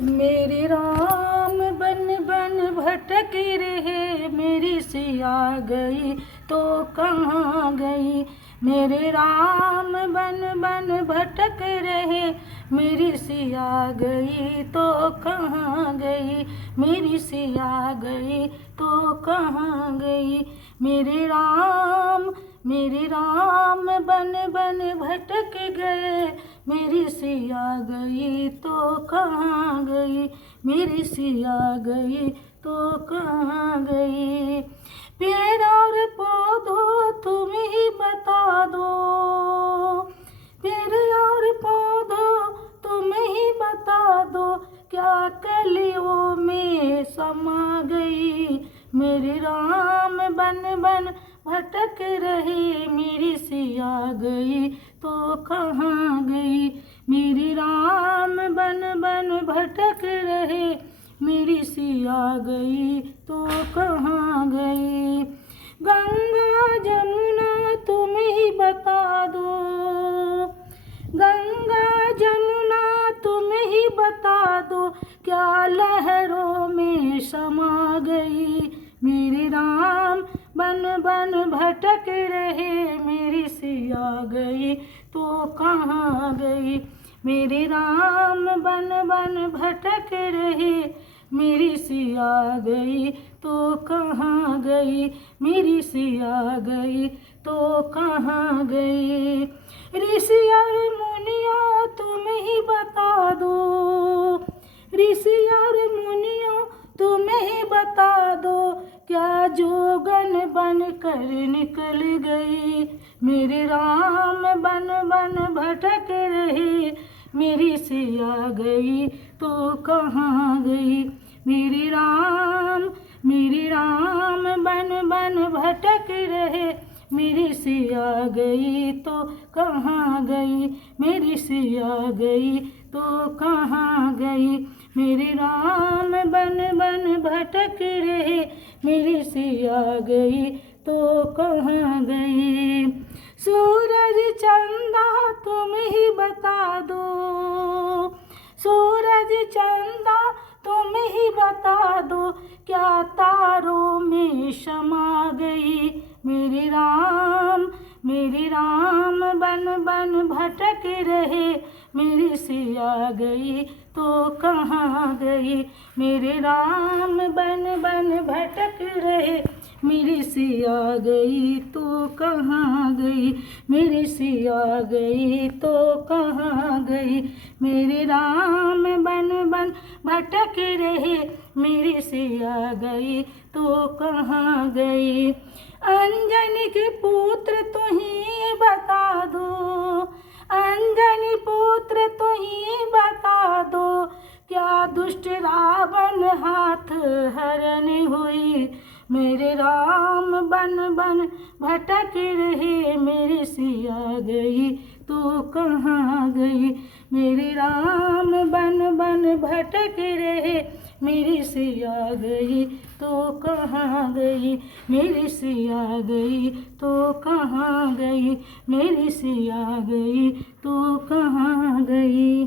मेरे राम बन बन भटक रहे, मेरी सिया गई तो कहाँ गई। मेरे राम बन बन भटक रहे, मेरी सिया गई तो कहाँ गई। मेरी सिया गई तो कहाँ गई। मेरे राम बन बन भटक गए, मेरी सिया गई तो कहाँ गई। मेरी सिया गई तो कहाँ गई। पेड़ और पौधों तुम ही बता दो, पेड़ और पौधों तुम ही बता दो, क्या कलियों में समा गई। मेरे राम बन बन भटक रहे, मेरी सिया गई तो कहाँ गई। मेरे राम बन बन भटक रहे, मेरी सिया गई तो कहाँ गई। गंगा जमुना तुम ही बता दो, गंगा जमुना तुम ही बता दो, क्या लहरों में समा गई। मेरे राम बन बन भटक रहे, मेरी सिया गई तो कहाँ गई। मेरे राम बन बन भटक रहे, मेरी सिया गई तो कहाँ गई। मेरी सिया गई तो कहाँ गई। ऋषि और मुनियों तुम ही बता दो, ऋषि और मुनियों तुम ही बता दो, क्या जोगन बन कर निकल गई। मेरे राम बन बन भटक रहे, मेरी सिया गई तो कहाँ गई। मेरे राम बन बन भटक रहे, मेरी सिया गई तो कहाँ गई। मेरी सिया गई तो कहाँ गई। मेरे राम बन बन भटक रहे, मेरी सिया गई तो कहाँ गई। सूरज चंदा तुम ही बता दो, सूरज चंदा तुम ही बता दो, क्या तारों में समा गई। मेरे राम बन बन भटक रहे, मेरी सिया गई तो कहाँ गई। मेरे राम बन बन भटक रहे, मेरी सिया गई तो कहाँ गई। मेरी सिया गई तो कहाँ गई। मेरे राम बन बन भटक रहे, मेरी सिया गई तो कहाँ गई। अंजनी के पुत्र तू ही बता दो, अंजनी पुत्र तू ही बता दो, क्या दुष्ट रावण हाथ हरण हुई। मेरे राम बन बन भटक रहे, मेरी सिया गई तो कहाँ गई। मेरे राम बन बन भटक रहे, मेरी सिया गई तो कहाँ गई। मेरी सिया गई तो कहाँ गई। मेरी सिया गई तो कहाँ गई।